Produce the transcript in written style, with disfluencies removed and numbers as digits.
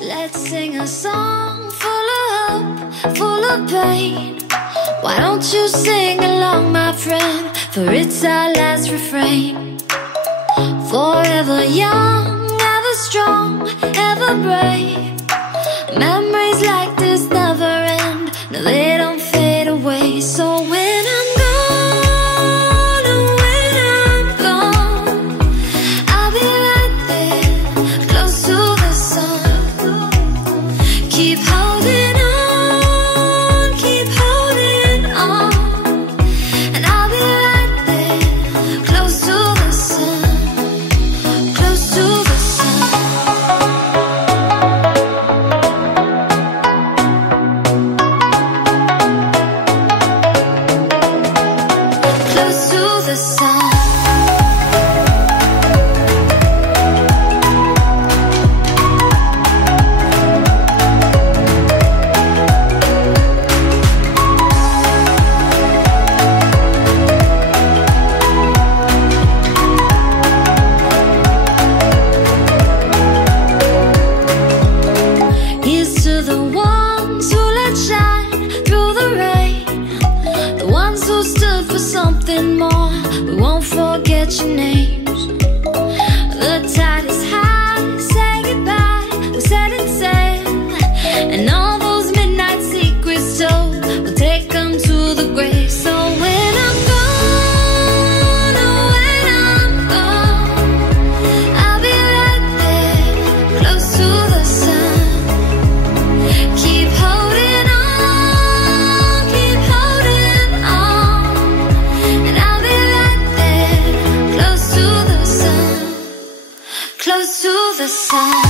Let's sing a song full of hope, full of pain. Why don't you sing along, my friend? For it's our last refrain. Forever young, ever strong, ever brave. Memories like this never end. No, they don't fade away. So when I'm gone, oh, when I'm gone, I'll be right there, close to the sun. Keep holding on, keep holding on. And I'll be right there, close to the sun, close to the sun. Close to the sun. Here's to the ones who let shine through the rain, the ones who stood for something more. We won't forget your names. The tide is high, say goodbye, we're setting sail. And all those midnight secrets told, we'll take them to the grave. So when I'm gone, oh, when I'm gone, I'll be right there, close to the sun. Keep holding on, keep holding on. And I'll be right there, close to the sun, close to the sun.